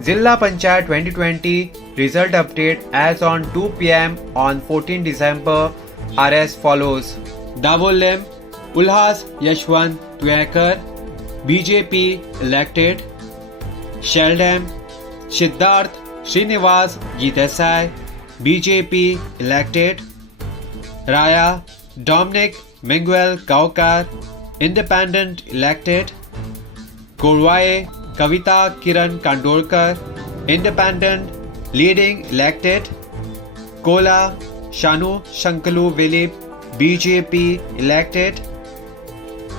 Zilla Panchayat 2020 result update as on 2 p.m. on 14 December are as follows. Davolem Ulhas Yashwant Tuekar BJP elected. Sheldon Siddharth Srinivas Desai BJP elected. Raya Dominic Miguel Gaukar Independent elected. Korwaye Kavita Kiran Kandolkar Independent leading elected. Kola Shanu Shankalu Vilip BJP elected.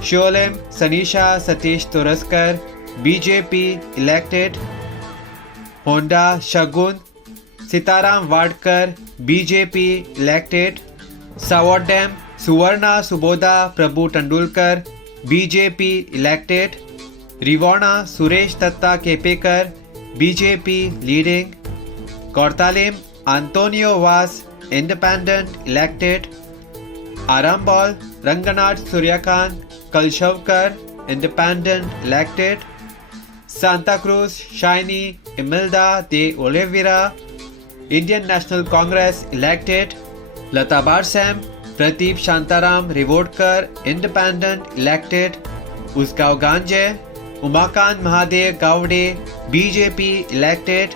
Sholem Sanisha Satish Turaskar BJP elected. Honda Shagun Sitaram Vadkar BJP elected. Sawadam Suvarna Suboda Prabhu Tandulkar BJP elected. Rivana Suresh Tatta Kepekar BJP leading. Kortalim Antonio Vas Independent elected. Arambol Ranganath Suryakant Kalshavkar Independent elected. Santa Cruz Shiny Imelda de Oliveira Indian National Congress elected. Lata Barsam Pradeep Shantaram Revodkar Independent elected. Usgaon Ganje Umakant Mahadev Gowde BJP elected.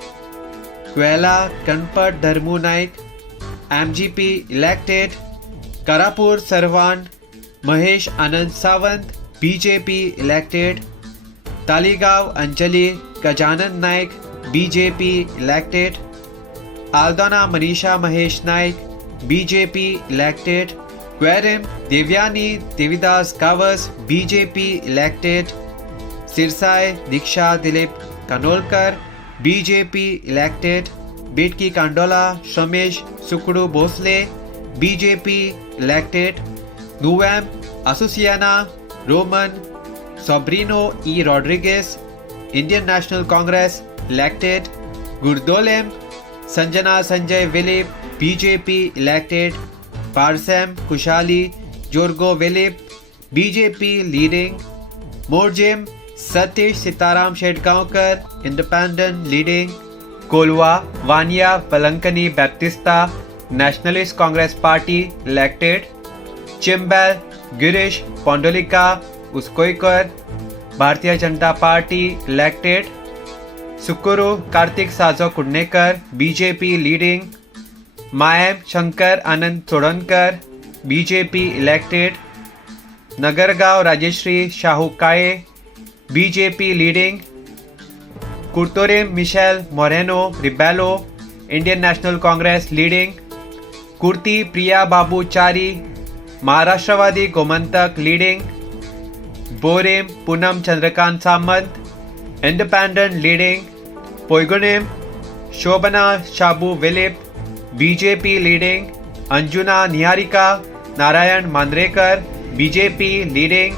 Kwela Kanpat Dharmu Naik MGP elected. Karapur Sarvan Mahesh Anand Sawant BJP elected. Taligaon Anjali Gajanan Naik BJP elected. Aldana Manisha Mahesh Naik BJP elected. Querim Devyani Devidas Kavas BJP elected. Sirsai Diksha Dilip Kanolkar BJP elected. Bitki Kandola Shamesh Sukru Bosle BJP elected. Nuam Azuciena Roman Sobrino E. Rodriguez Indian National Congress elected. Gurdolem Sanjana Sanjay Vilip BJP elected. Parsam Kushali Jorgo Vilip BJP leading. Morjim Satish Sitaram Shedgaonkar Independent leading. Kolwa Vanya Palankani Baptista Nationalist Congress Party elected. Chimbal Girish Pondolika Uskoikar Bharatiya Janata Party elected. Sukuru Kartik Sajo Kudnekar BJP leading. Mayam Shankar Anand Sodankar BJP elected. Nagargaon Rajeshri Shahu Kaye BJP leading. Kurtorim Michelle Moreno Ribello Indian National Congress leading. Kurti Priya Babu Chari Maharashtraवादी Gomantak leading. Borim Punam Chandrakant Samant Independent leading. Poigunim Shobana Shabu Vilip BJP leading. Anjuna Niharika Narayan Mandrekar BJP leading.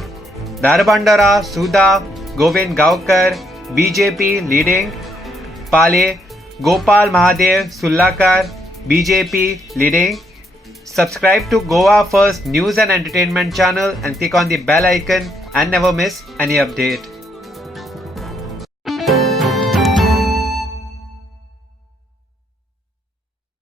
Darbandara Sudha Govind Gaukar BJP leading. Pale Gopal Mahadev Sullakar BJP leading. Subscribe to Goa First News and Entertainment channel and click on the bell icon and never miss any update.